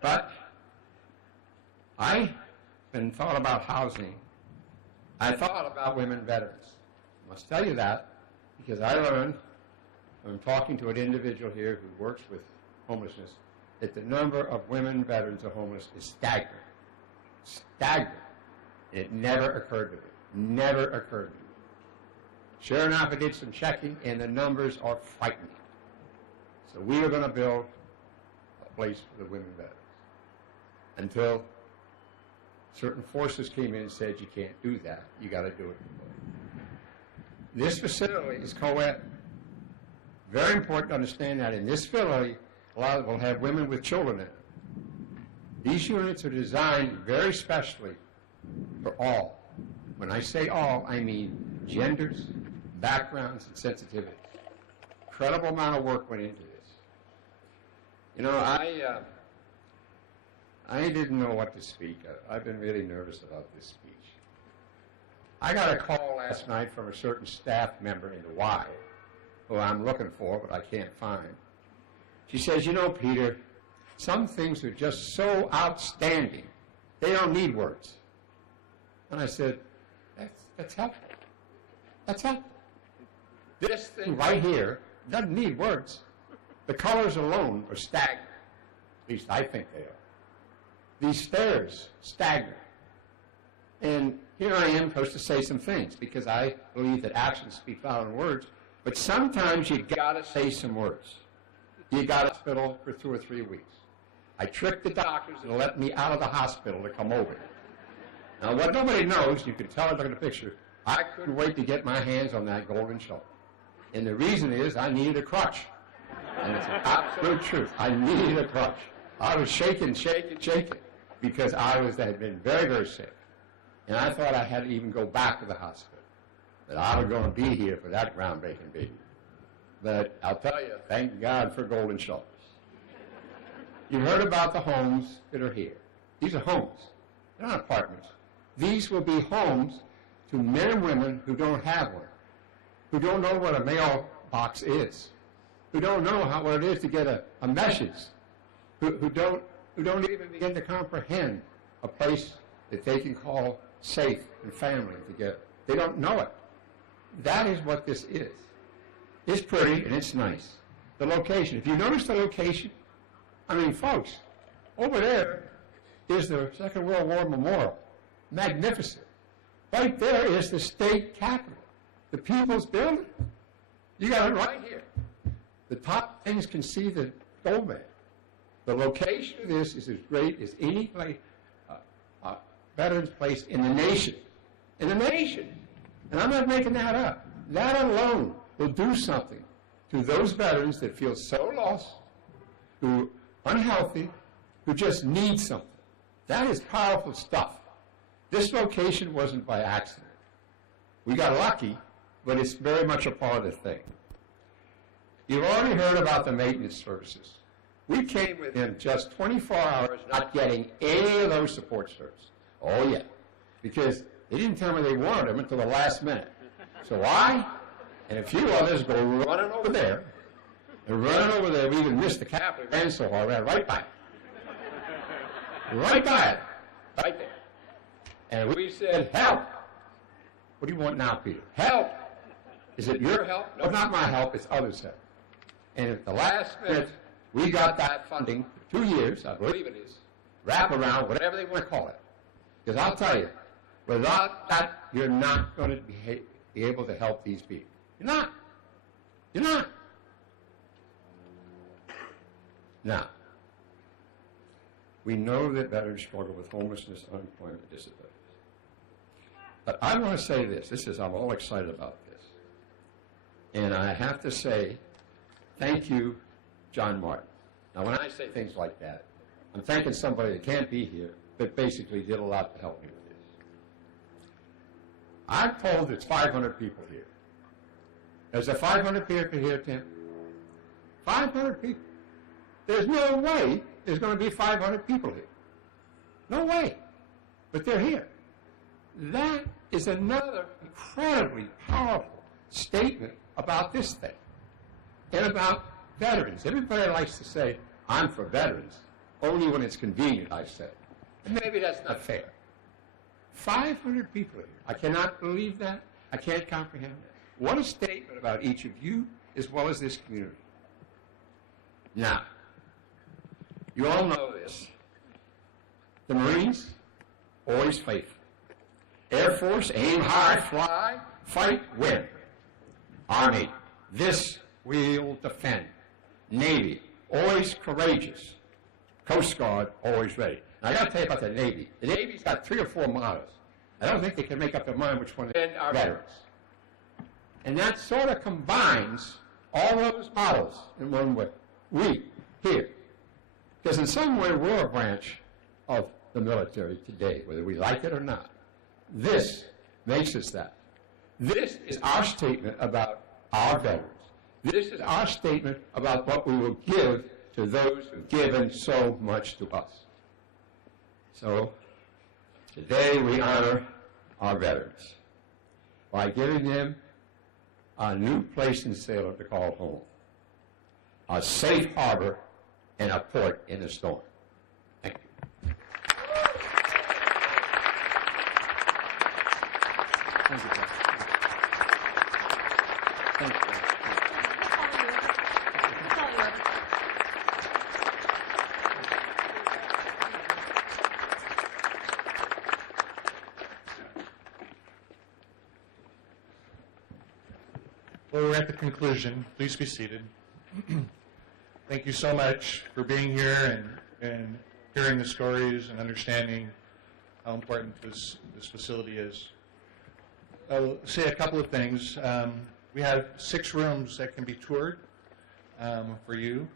But I thought about housing. I thought about women veterans. I must tell you that because I learned from talking to an individual here who works with homelessness that the number of women veterans of homeless is staggering. Staggering. And it never occurred to me. Never occurred to me. Sure enough, I did some checking, and the numbers are frightening. So we are going to build a place for the women veterans until certain forces came in and said, you can't do that. You got to do it. This facility is co-ed. Very important to understand that in this facility, a lot of them will have women with children in it. These units are designed very specially for all. When I say all, I mean genders, backgrounds, and sensitivities. Incredible amount of work went into this. You know, I didn't know what to speak of. I've been really nervous about this speech. I got a call last night from a certain staff member in the Y, who I'm looking for, but I can't find. She says, you know, Peter, some things are just so outstanding, they don't need words. And I said, that's helpful. That's helpful. This thing right here doesn't need words. The colors alone are staggering. At least I think they are. These stairs, staggering. And here I am supposed to say some things because I believe that actions speak louder than words. But sometimes you got to say some words. You got to hospital for 2 or 3 weeks. I tricked the doctors and let me out of the hospital to come over here. Now, what nobody knows, you can tell it look at the picture, I couldn't wait to get my hands on that golden shovel. And the reason is I needed a crutch. And it's an absolute truth. I needed a crutch. I was shaking because had been very, very sick. And I thought I had to even go back to the hospital. That I was going to be here for that groundbreaking baby. But I'll tell you, thank God for golden shovels. You heard about the homes that are here. These are homes. They're not apartments. These will be homes to men and women who don't have one, who don't know what a mailbox is, who don't know what it is to get a message, who don't even begin to comprehend a place that they can call safe and family together. They don't know it. That is what this is. It's pretty and it's nice. The location. If you notice the location, I mean, folks, over there is the Second World War Memorial. Magnificent. Right there is the state capitol, the People's Building. You got it right here. The top things can see the gold man. The location of this is as great as any place, veterans place in the nation. In the nation. And I'm not making that up. That alone will do something to those veterans that feel so lost, who are unhealthy, who just need something. That is powerful stuff. This location wasn't by accident. We got lucky, but it's very much a part of the thing. You've already heard about the maintenance services. We came within just 24 hours not getting any of those support services. Oh, yeah. Because they didn't tell me they wanted them until the last minute. So I and a few others go running over there. And running over there, we even missed the Capitol. Ran so hard, ran right by it. Right by it. Right there. And we said, help. What do you want now, Peter? Help. Is it your help? No, not my help. It's others' help. And at the last minute, we got that funding for 2 years, I believe it is, wrap around, whatever they want to call it. Because I'll tell you, without that, you're not going to be able to help these people. You're not. You're not. Now, we know that veterans struggle with homelessness, unemployment, disabilities. But I want to say this. I'm all excited about this. And I have to say, thank you, John Martin. Now, when I say things like that, I'm thanking somebody that can't be here, but basically did a lot to help me with this. I'm told it's 500 people here. Is there 500 people here, Tim? 500 people. There's no way there's going to be 500 people here. No way. But they're here. That is another incredibly powerful statement about this thing and about veterans. Everybody likes to say, I'm for veterans, only when it's convenient, I say. And maybe that's not fair. 500 people here. I cannot believe that. I can't comprehend that. What a statement about each of you as well as this community. Now, you all know this. The Marines, always faithful. Air Force, aim high, fly, fight, win. Army, this we'll defend. Navy, always courageous. Coast Guard, always ready. Now, I got to tell you about the Navy. The Navy's got 3 or 4 mottos. I don't think they can make up their mind which one they are veterans. And that sort of combines all those mottos in one way. We, here. Because in some way, we're a branch of the military today, whether we like it or not. This makes us that. This is our statement about our veterans. This is our statement about what we will give to those who've given so much to us. So, today we honor our veterans by giving them a new place in Salem to call home, a safe harbor, and a port in the storm. Thank you. Thank you, Pastor. Thank you. Well, we're at the conclusion. Please be seated. Thank you so much for being here and hearing the stories and understanding how important this facility is. I'll say a couple of things. We have 6 rooms that can be toured for you.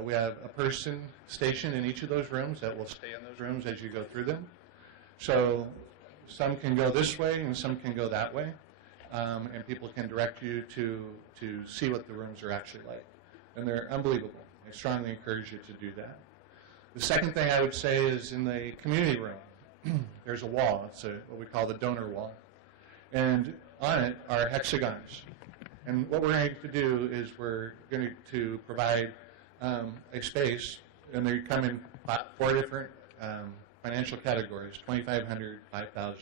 We have a person stationed in each of those rooms that will stay in those rooms as you go through them. So some can go this way and some can go that way, and people can direct you to see what the rooms are actually like. And they're unbelievable. I strongly encourage you to do that. The second thing I would say is in the community room, there's a wall. It's what we call the donor wall. And on it are hexagons. And what we're going to do is we're going to provide a space, and they come in 4 different financial categories: $2,500, $5,000,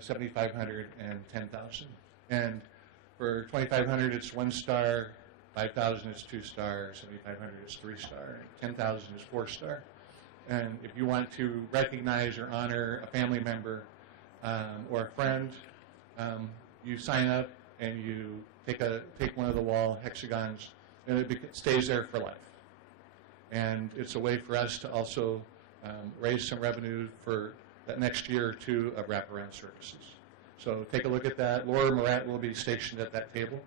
$7,500, and $10,000. And for $2,500, it's 1 star; $5,000 is 2 star; $7,500 is 3 star; and $10,000 is 4 star. And if you want to recognize or honor a family member or a friend, you sign up and you take one of the wall hexagons, and it stays there for life. And it's a way for us to also raise some revenue for that next year or 2 of wraparound services. So take a look at that. Laura Morat will be stationed at that table.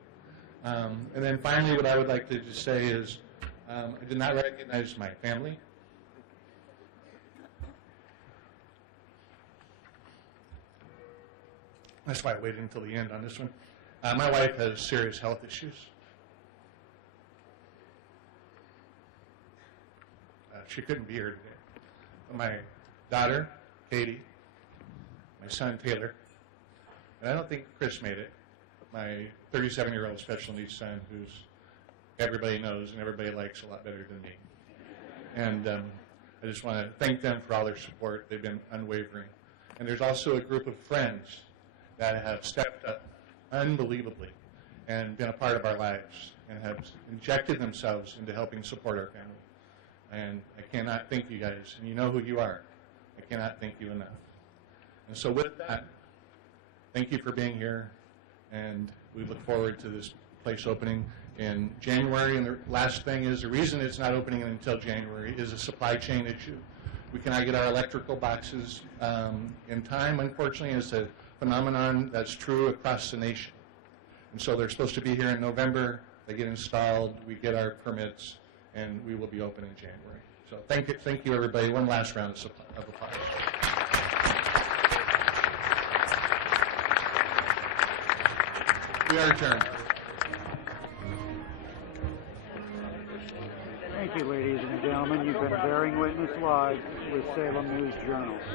And then finally, what I would like to just say is I did not recognize my family. That's why I waited until the end on this one. My wife has serious health issues. She couldn't be here today. My daughter, Katie, my son, Taylor, and I don't think Chris made it, my 37-year-old special needs son, who's everybody knows and everybody likes a lot better than me. And I just want to thank them for all their support. They've been unwavering. And there's also a group of friends that have stepped up unbelievably and been a part of our lives and have injected themselves into helping support our family. And I cannot thank you guys, and you know who you are. I cannot thank you enough. And so with that, thank you for being here, and we look forward to this place opening in January. And the last thing is, the reason it's not opening until January is a supply chain issue. We cannot get our electrical boxes in time, unfortunately. It's a phenomenon that's true across the nation. And so they're supposed to be here in November. They get installed, we get our permits, and we will be open in January. So thank you, everybody. One last round of applause. We are adjourned. Thank you, ladies and gentlemen. You've been bearing witness live with Salem News Journal.